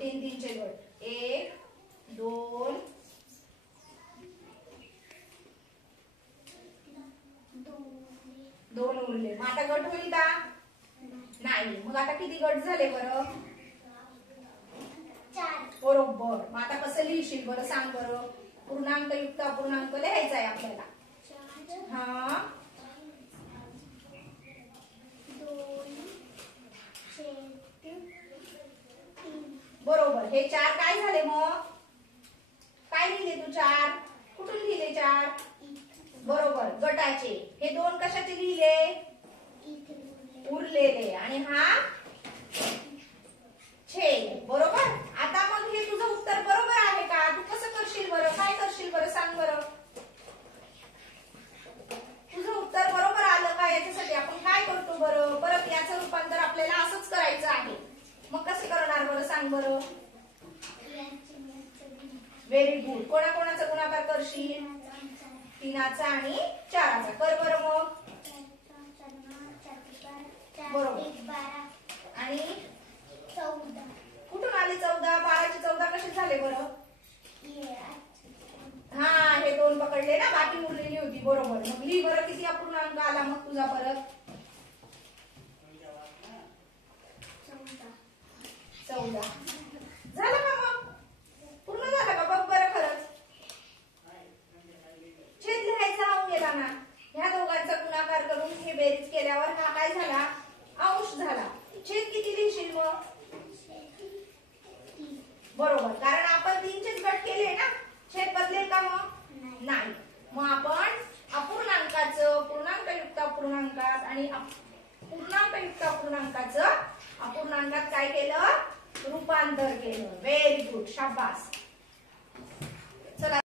तीन तीनचे गट 1 2 2 उरले. मग आता गट होईल का नाही. मग आता किती गट झाले बरं 4. बरोबर. मग आता कसं लिहिशील बरं सांग बरं. पूर्णांक युक्त अपूर्णांक लिहायचा आहे आपल्याला. हा 2/3. बरोबर. हे 4 काय झाले मग काय लिहिले तू 4 कुठून लिहिले 4 बरोबर गटाचे. हे 2 कशाचे लिहिले उरलेले आणि हा छेद बरोबर. आता मग हे तुझं उत्तर बरोबर आहे का तू कसं करशील बरं काय करशील बरं सांग बरं. तुझं उत्तर बरोबर आलं का याच्यासाठी आपण काय करतो बरं. परत याचं रूपांतर आपल्याला असंच करायचं आहे. मग कसं करणार बरं सांग बरं. Very good. कोणाकोणाचा गुणाकार करशील 3चा आणि 4चा कर बरं. मग बरोबर आणि 14. कुठून आले 14 12चे 14 कसे झाले बरं. हा हे 2 पकडले ना बाकी उरलेली होती बरोबर. मग लिही बरं किती अपूर्णांक आला मग तुझा परत 14 झालं का मग पूर्ण झालं का बघ बरं. खरंच छेद लिहायचा राहून गेला ना. ह्या दोघांचा गुणाकार करून हे बेरीज केल्यावर हा काय झाला अंश झाला. छेद किती लिहिशील मग बरोबर कारण आपण 3चेच गट केले ना. छेद बदलेल का मग नाही. मग आपण अपूर्णांकाचं पूर्णांकयुक्त अपूर्णांकात आणि पूर्णांकयुक्त अपूर्णांकाचं अपूर्णांकात काय केलं रूपांतर केलं. व्हेरी गुड शाबास. चला